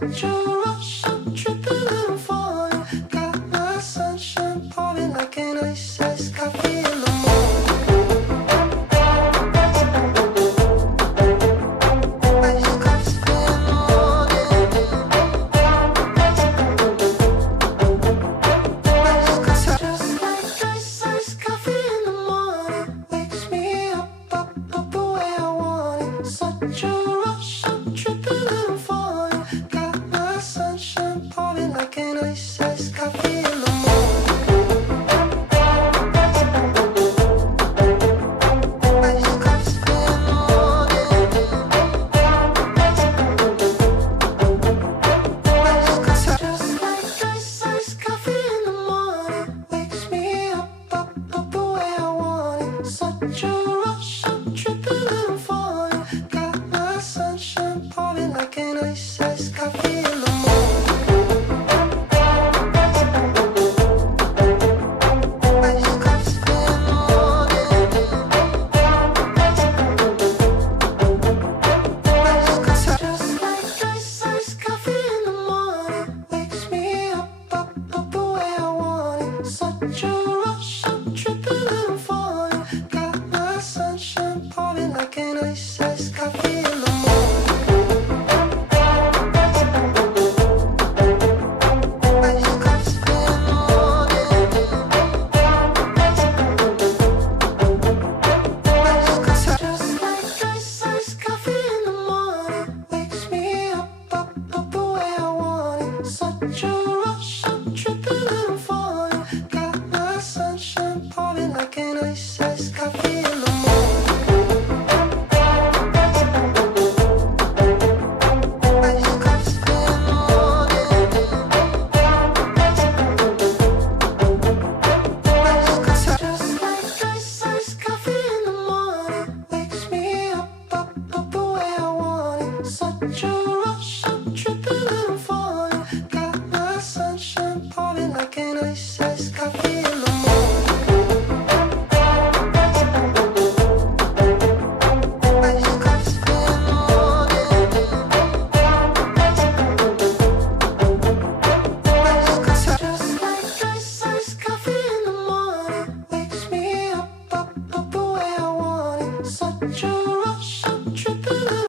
such a rush. I'm tripping and I'm falling. Got my sunshine pouring like an iced coffee in the morning. Iced coffee in the morning. Just like iced coffee in the morning. Wakes me up the way I want it. Such a rush. I'm tripping and I'm falling. Got my sunshine pouring like an iced coffee in the morning. Iced coffee in the morning. Just like iced coffee in the morning. Wakes me up the way I want it. Such a rush. I'm tripping and I'm falling. Got my sunshine pouring like an iced coffee in the morning. Iced coffee in the morning. Just like iced coffee in the morning. Wakes me up the way I want it. Such a rush. I'm tripping and I'm falling. Got my sunshine pouring like an iced coffee in the morning. Iced coffee in the morning. Just like iced coffee in the morning. Wakes me up the way I want it. Such a rush. I'm tripping and I'm falling. Got my sunshine pouring like an iced coffee in the morning. Iced coffee in the morning. Just like iced coffee in the morning. Wakes me up the way I want it. Such a rush. I'm tripping and I'm falling. Got my sunshine pouring like an ice.